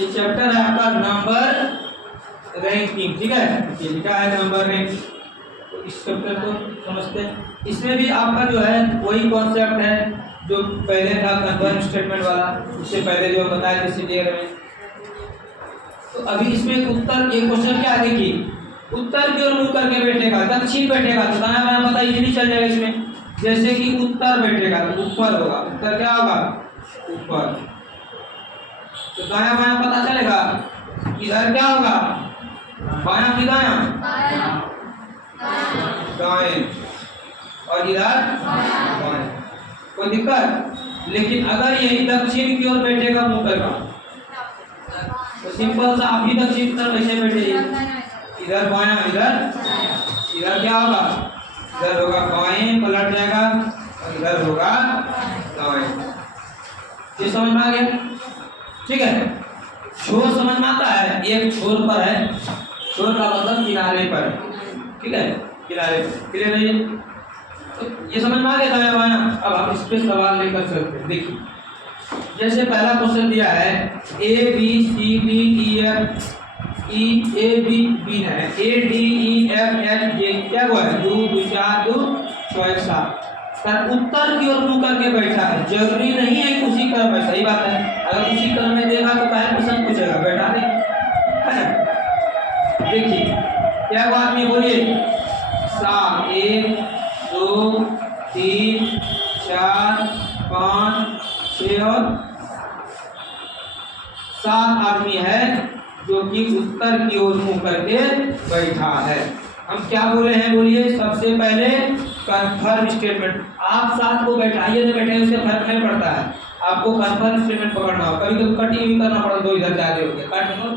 ये चैप्टर है आपका नंबर रैंकिंग, ठीक है, ये लिखा है नंबर रैंक। तो इस चैप्टर को समझते हैं। इसमें भी आपका जो है वही कॉन्सेप्ट है जो पहले था कन्फर्म स्टेटमेंट वाला, इससे पहले जो बताया था सीनियर में। तो अभी इसमें उत्तर, ये क्वेश्चन क्या है, देखिए उत्तर की ओर मुंह करके बैठेगा, दक्षिण बैठेगा तो दायां बायां पता इजीली चल जाएगा इसमें। जैसे कि उत्तर बैठेगा तो ऊपर होगा, उत्तर क्या होगा, ऊपर। तो दायां बायां पता चलेगा, इधर क्या होगा, बायां की दायां, दाएं, और इधर बाएं। कोई दिक्कत? लेकिन अगर यही दक्षिण की ओर बैठेगा मुंह करके, तो सिंपल सा आप भी दक्षिण की तरफ ऐसे बैठे, इधर बायां, इधर क्या होगा, इधर होगा बाएं, पलट जाएगा, और इधर होगा दाएं। ये समझ में आ गया? ठीक है। छोर समझ में आता है, एक छोर पर है, छोर का मतलब किनारे पर, ठीक है, किनारे पर, क्लियर है ये? तो ये समझ में आ गया दायां बायां। अब आप इस पे सवाल लेकर चलते हैं। देखिए जैसे पहला क्वेश्चन दिया है A B C D E F, E A B B है, A D E F H J, क्या हुआ है, 2 2 4 2 6 7। पर उत्तर की ओर मुंह करके बैठा है, जरूरी नहीं है कि उसी क्रम में, सही बात है, अगर उसी क्रम में देगा तो काहे क्वेश्चन पूछेगा, बैठा दे, है ना। देखिए क्या हुआ आदमी, बोलिए, 7 1 2 3 4 5 6 और 7 आदमी है जो कि उत्तर की ओर मुंह करके बैठा है। हम क्या बोले हैं, बोलिए, सबसे पहले कन्फर्म स्टेटमेंट। आप 7 को बैठाइए तो बैठे, उससे फर्क नहीं पड़ता है, आपको कन्फर्म स्टेटमेंट पकड़ना हो। कभी कभी कटिंग भी करना पड़ा, दो इधर ज्यादा हो गया, काट दो।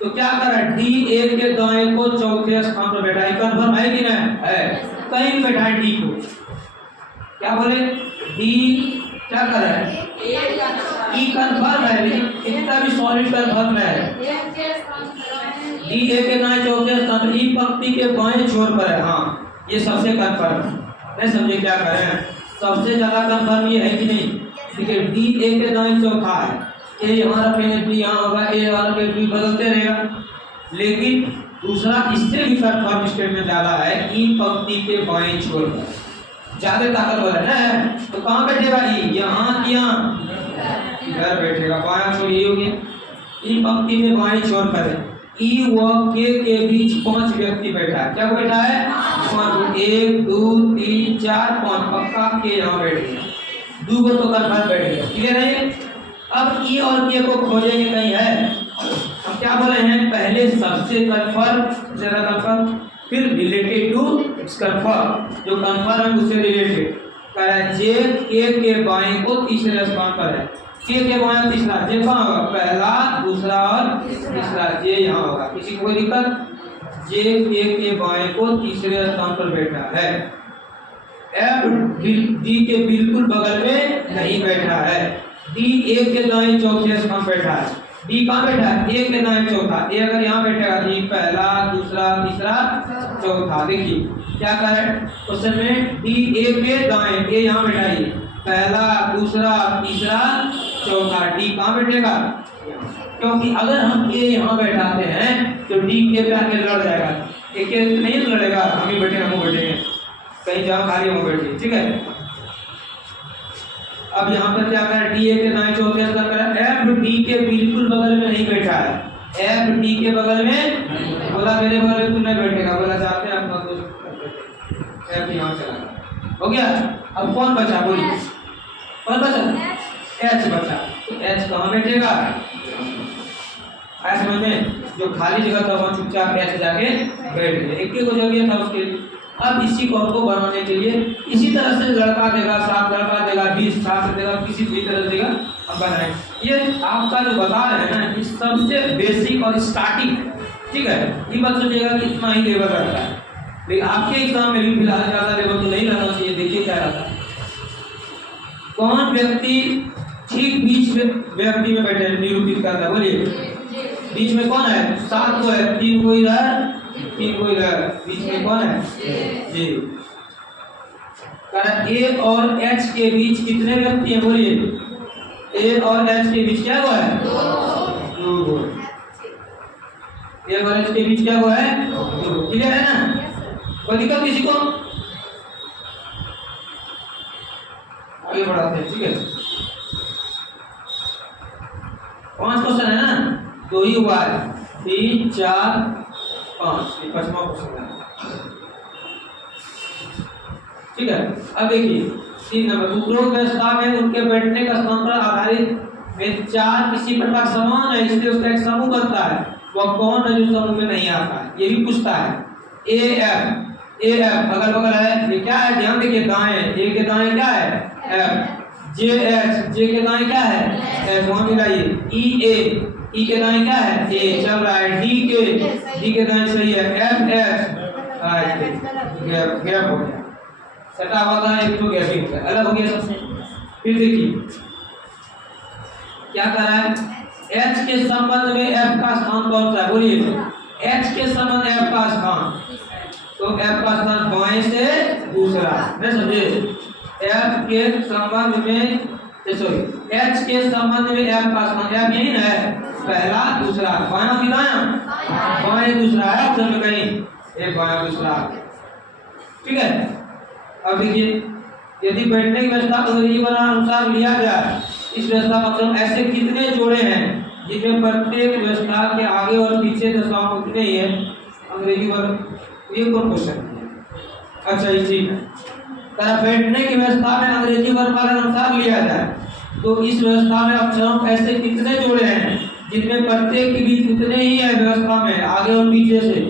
तो क्या करें, डी ए के दाएं को चौथे स्थान पर बैठाए, कन्फर्म है कि नहीं है, कहीं भी बैठाए डी को। क्या बोले, डी क्या कर रहा है, ई कंफर्म है, लेकिन इतना भी सॉलिड कंफर्म है, डी ए के दाएं चौथे स्थान, ई पंक्ति के बाएं छोर पर है। हाँ ये सबसे कंफर्म है, नहीं समझे क्या करें, सबसे ज्यादा कंफर्म ये है कि नहीं। देखिए डी ए के दाएं चौथा है, ए यहाँ रखेंगे, बी यहाँ होगा, ए यहाँ रखेंगे, बी बदलते रहेगा। लेकिन दूसरा इससे भी कंफर्म स्टेटमेंट ज्यादा है, ई पंक्ति के बाएं छोर पर ज्यादा ताकतवर है ना। तो कहाँ बैठेगा, ई यहाँ, इधर बैठेगा, बायां छोर ये हो गया, ई पंक्ति में बाएं छोर पर है। ई व के बीच 5 व्यक्ति बैठा है, क्या बैठा है, 5, 1 2 3 4 5, पक्का के यहाँ बैठ गया, 2 को तो कंफर्म बैठ गया, क्लियर है। अब ई और के को खोजेंगे कहीं है, हम क्या बोले हैं, पहले सबसे कंफर्म, ज्यादा कंफर्म, फिर रिलेटेड टू इट्स कंफर्म, जो कंफर्म है उससे रिलेटेड। जे के बाएं को तीसरे स्थान पर है, के बाएं तीसरा, जे कहाँ होगा, पहला दूसरा और तीसरा, जे यहाँ होगा, किसी को कोई दिक्कत। जे के बाएं को तीसरे स्थान पर बैठा है, एफ डी के बिल्कुल बगल में नहीं बैठा है, डी ए के दाएं चौथे स्थान बैठा है, डी कहाँ बैठा है, ए के दाएं चौथा, ए अगर यहाँ बैठेगा डी पहला दूसरा तीसरा चौथा। देखिए क्या करें क्वेश्चन में, डी ए के दाएं, ए यहाँ बैठाइए, पहला दूसरा तीसरा चौथा, डी कहाँ बैठेगा, क्योंकि अगर हम ए यहाँ बैठाते हैं तो डी के पे आके लड़ जाएगा, ए के नहीं लड़ेगा, हम ही बैठेंगे, हम बैठेंगे, कहीं जाओ खाली हम बैठे, ठीक है। अब यहाँ पर क्या करें, डी ए के दाएं चौथे स्थान पर, एफ डी के बिल्कुल बगल में नहीं बैठा है, एफ डी के बगल में, बोला मेरे बगल में तू नहीं बैठेगा, बोला जाते हैं अपना दोस्त, एफ यहाँ चला, हो गया। अब कौन बचा, बोलिए कौन बचा, एच बचा, तो एच कहाँ बैठेगा, ऐसे समझ में, जो खाली जगह था वहाँ चुपचाप एच जाके बैठ गए, एक ही जगह था उसके लिए। अब इसी को आपको बनाने के लिए इसी तरह से लड़का देगा, 7 लड़का देगा, 20 छात्र देगा, किसी भी तरह देगा, अब बनाए। ये आपका जो बता रहे हैं ना, इस सबसे बेसिक और स्टार्टिंग, ठीक है, ये बात सोचिएगा कि इतना ही लेवल रहता है, लेकिन आपके एग्जाम में भी फिलहाल ज़्यादा लेवल तो नहीं रहना चाहिए। देखिए क्या रहता है, कौन व्यक्ति ठीक बीच में व्यक्ति में बैठे निरूपित करता है, बोलिए बीच में कौन है, 7 को है, 3 को इधर 3 को इधर, बीच में कौन है, जी। कारण ए और एच के बीच कितने व्यक्ति हैं, बोलिए ए और एच के बीच क्या हुआ है, 2 गुण, एक और इसके बीच क्या हुआ है 2। क्लियर है ना? कोई दिक्कत किसी को? आगे बढ़ाते हैं। ठीक है, 5 क्वेश्चन है ना, 2 ही हुआ है, 3 4 5, ये 5वां क्वेश्चन है। ठीक है, अब देखिए 3 नंबर, उपरोक्त व्यवस्था में उनके बैठने का स्थान पर आधारित में 4 किसी प्रकार समान है, इसलिए उसका एक समूह बनता है। वह कौन है जो समूह में नहीं आता है? ये भी पूछता है। ए एफ अगल बगल है, ये क्या है? ध्यान देखिए, दाएं, ए के दाएं क्या है एफ, जे एच, जे के दाएं क्या है एफ, वहां मिलाइए। ई के दाएं क्या है ए, चल रहा है। डी के दाएं सही है, एफ एच गैप हो गया, सटा हुआ था एक तो गैप ही हो गया, अलग हो गया सबसे। फिर देखिए क्या कर रहा है, H के संबंध में F का स्थान कौन सा है? बोलिए, H के संबंध F का स्थान, तो F का स्थान बाएं से दूसरा, नहीं समझे? F के संबंध में सॉरी, H के संबंध में F का स्थान, F यही ना है, पहला दूसरा, बायां कि दायां? बाएं दूसरा है ऑप्शन में कहीं, एक बायां दूसरा। ठीक है, अब देखिए यदि बैठने की व्यवस्था अंग्रेजी वर्ण अनुसार लिया जाए, इस व्यवस्था का मतलब ऐसे कितने जोड़े हैं जिनमें प्रत्येक व्यवस्था के आगे और पीछे दशाओं कितने ही है अंग्रेजी वर्ण? ये कौन क्वेश्चन है? अच्छा इसी तरह बैठने की व्यवस्था में अंग्रेजी वर्ण वाले अनुसार लिया जाए, तो इस व्यवस्था में अक्षरों ऐसे कितने जोड़े हैं जिनमें प्रत्येक के बीच उतने ही है व्यवस्था में आगे और पीछे से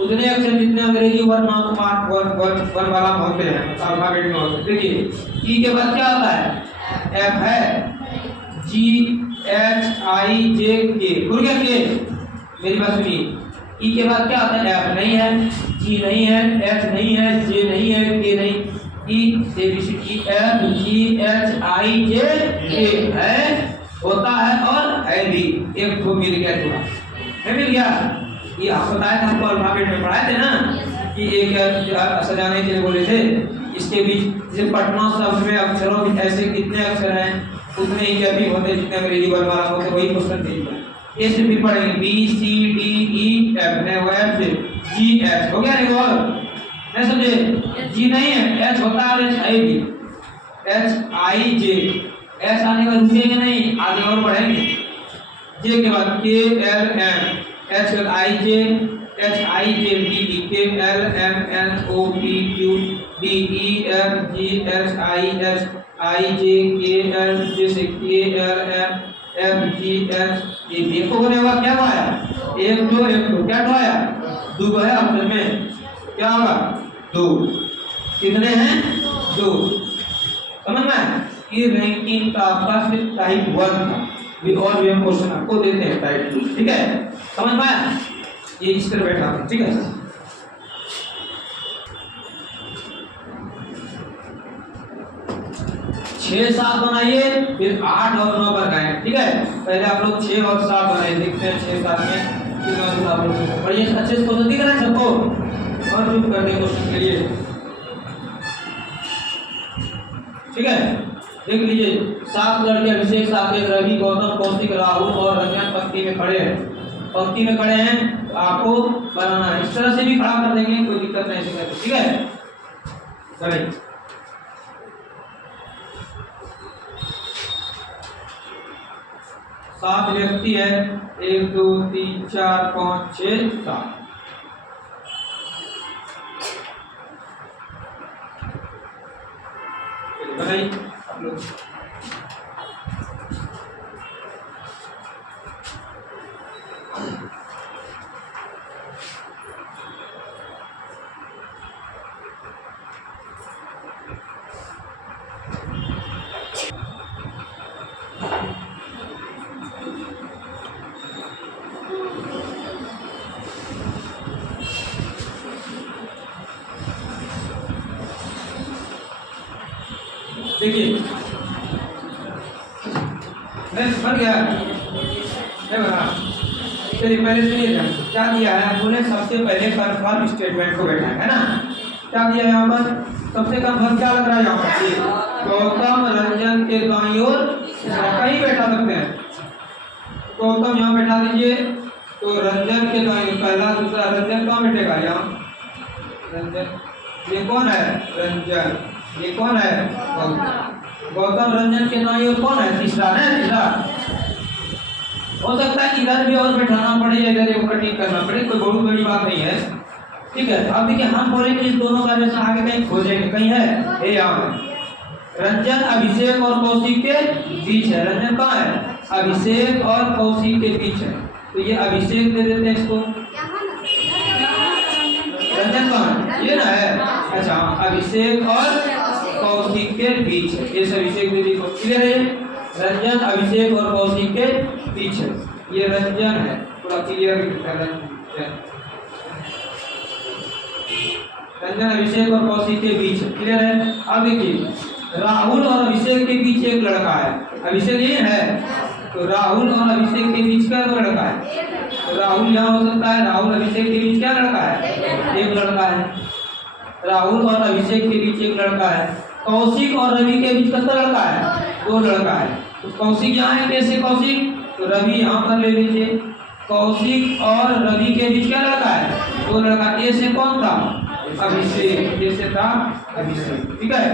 उतने अक्षर जितने अंग्रेजी वर्ण वाला होते हैं, अल्फाबेट में होते हैं। देखिए ई के बाद क्या आता है एफ है, जी एच आई जे के, भूल गया के? मेरी बात सुनिए, ई के बाद क्या आता है एफ नहीं है, जी नहीं है, एच नहीं है, जे नहीं है, के नहीं, E A B C D F G H I J K है, होता है और है भी, एक तो मिल गया, थोड़ा मिल गया। ये आप बताया था, हमको अल्फाबेट में पढ़ाए थे ना कि एक सजाने के लिए बोले थे, इसके बीच जैसे पटना शब्द में अक्षरों के ऐसे कितने अक्षर हैं उतने ही भी होते जितने अंग्रेजी वर्ण वाला होते, वही क्वेश्चन दिया। ए से भी पढ़ेंगे, B C D E F ने वो एफ से जी एच हो गया, नहीं और नहीं समझे? जी नहीं है, एच होता है, एच आई भी, एच आई जे, एच आने का रुकेंगे नहीं, आगे और बढ़ेंगे। जे के बाद K L M, H I J, H I J D E, K L M N O P Q D E F G H I J K L, जैसे K L M F G H A, देखो होने वाला क्या आया, एक दो क्या आया, दो है ऑप्शन में, क्या होगा 2, कितने हैं 2। समझ में? ये रैंकिंग का आपका सिर्फ टाइप 1 था, भी और भी हम क्वेश्चन आपको देते हैं टाइप 2। ठीक है, समझ में? ये इस तरह बैठा है। ठीक है, 6 7 बनाइए, फिर 8 और 9 पर गए। ठीक है, पहले आप लोग 6 और 7 बनाइए, देखते हैं 6 7 में कितना आप लोग और ये अच्छे से क्वेश्चन दिख रहा है सबको, और चुप कर दे क्वेश्चन के लिए। ठीक है, देख लीजिए 7 लड़के अभिषेक साकेत रवि गौतम कौशिक राहुल और रंजन पंक्ति में खड़े हैं, पंक्ति में खड़े हैं, तो आपको बनाना है, इस तरह से भी खड़ा कर देंगे, कोई दिक्कत नहीं है। ठीक है, चलिए 7 व्यक्ति है, 1 2 3 4 5 6 7। बनाइए आप लोग। देखिए बन गया, चलिए पहले सुनिए क्या दिया है हमने। सबसे पहले कन्फर्म स्टेटमेंट को बैठा है ना, क्या दिया है यहाँ पर? सबसे कन्फर्म क्या लग रहा है यहाँ पर? गौतम रंजन के दाईं ओर कहीं बैठा सकते हैं, गौतम यहाँ बैठा दीजिए, तो रंजन के पहला दूसरा रंजन कहाँ बैठेगा? यहाँ रंजन। ये कौन है? रंजन। ये कौन है? गौतम। रंजन के दाएं ओर कौन है? तीसरा है। तीसरा हो सकता है इधर भी और बैठाना पड़े या इधर एक कटिंग करना पड़े, कोई बहुत बड़ी बात नहीं है। ठीक है, अब देखिए हम बोलेंगे इस दोनों का रिलेशन आगे कहीं खोजेंगे, कहीं है? ये यहाँ है। रंजन अभिषेक और कौशिक के बीच है। रंजन कहाँ है? अभिषेक और कौशिक के बीच है, तो ये अभिषेक दे देते हैं इसको। रंजन कहाँ है? ये ना है। अच्छा, अभिषेक और कौशिक के बीच है, ये अभिषेक दे दी। क्लियर है? रंजन अभिषेक और कौशिक के बीच है, ये रंजन है। थोड़ा क्लियर रंजन अभिषेक और कौशिक के बीच है। क्लियर है? अब देखिए राहुल और अभिषेक के बीच एक लड़का है। अभिषेक ये है, तो राहुल और अभिषेक के बीच का दो लड़का है, तो राहुल यहाँ हो सकता है। राहुल अभिषेक के बीच क्या लड़का है? एक लड़का है। राहुल और अभिषेक के बीच एक लड़का है। कौशिक और रवि के बीच कितना लड़का है? दो लड़का है। तो कौशिक यहाँ है, कैसे कौशिक? तो रवि यहाँ पर ले लीजिए। कौशिक और रवि के बीच क्या लड़का है? दो लड़का। ए से कौन था? अभिषेक। ए से था अभिषेक। ठीक है,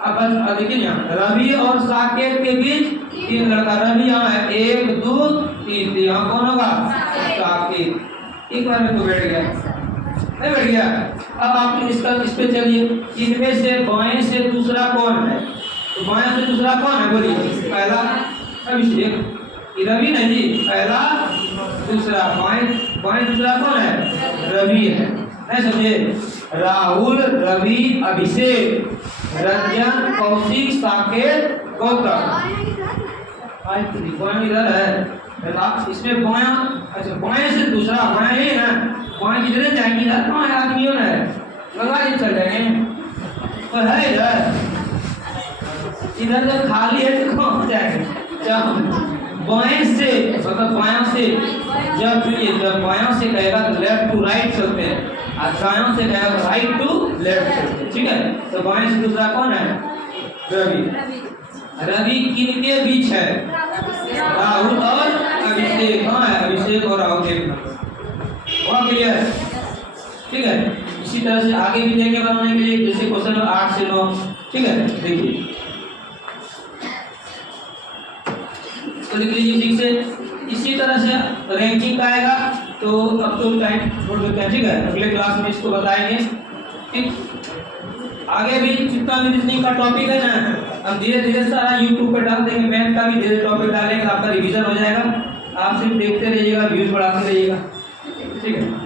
अब देखिए यहाँ रवि और साकेत के बीच तीन लड़का। रवि यहाँ है, 1 2 3, यहाँ कौन होगा? साकेत। एक बार में तो बैठ गया, नहीं बैठ गया? अब आप इसका इस पे चलिए, इनमें से बाएं से दूसरा कौन है? तो बाएं से दूसरा कौन है? बोलिए। पहला अभिषेक, रवि नहीं, पहला दूसरा। बाएं दूसरा कौन है? रवि है। समझे? राहुल, रवि, अभिषेक, रंजन, कौशिक, साकेत, गौतम। इधर है, इसमें बायां। अच्छा, बाएं से दूसरा, बाएं ही ना, बाएं किधर जाएंगे? इधर कहाँ है? आदमियों ने लगा नहीं चल जाएंगे, तो है इधर। इधर जब खाली है तो कहाँ जाएंगे? बाएं से मतलब बायां से, जब बायां से कहेगा तो लेफ्ट टू राइट चलते हैं, और दायां से कहेगा तो राइट टू लेफ्ट चलते हैं। ठीक है, तो बाएं से दूसरा कौन है? रवि। रवि किनके बीच है? राहुल और अभिषेक। कहाँ है? अभिषेक और राहुल के बीच। बहुत क्लियर? ठीक है, इसी तरह से आगे भी देंगे बनाने के लिए, जैसे क्वेश्चन नंबर 8 से 9। ठीक है, देखिए तो लिख लीजिए ठीक से। इसी तरह से रैंकिंग आएगा, तो अब तो टाइम छोड़ देते हैं। ठीक है, अगले क्लास में इसको बताएंगे। ठीक, आगे भी जितना भी रीजनिंग का टॉपिक है ना, हम धीरे धीरे सारा यूट्यूब पे डाल देंगे। मैथ का भी धीरे टॉपिक डालेंगे, आपका रिवीजन हो जाएगा। आप सिर्फ देखते रहिएगा, व्यूज बढ़ाते रहिएगा। ठीक है।